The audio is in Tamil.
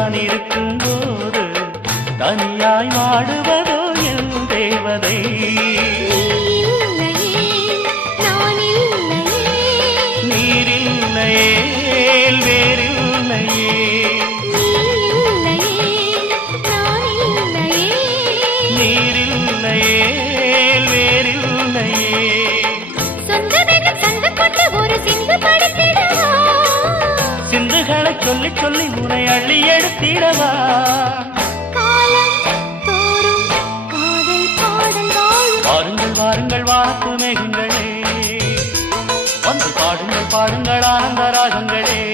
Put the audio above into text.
நான் இருக்கும் போது தனியாய் வாடுவதோ என் தேவதை? நீரில் சொல்லி சொல்லி உனை அள்ளி எடுத்திடவா? வாருங்கள் வாருங்கள் வாத்து மேகங்களே. வந்து பாடுங்கள் பாடுங்கள் ஆனந்த ராகங்களே.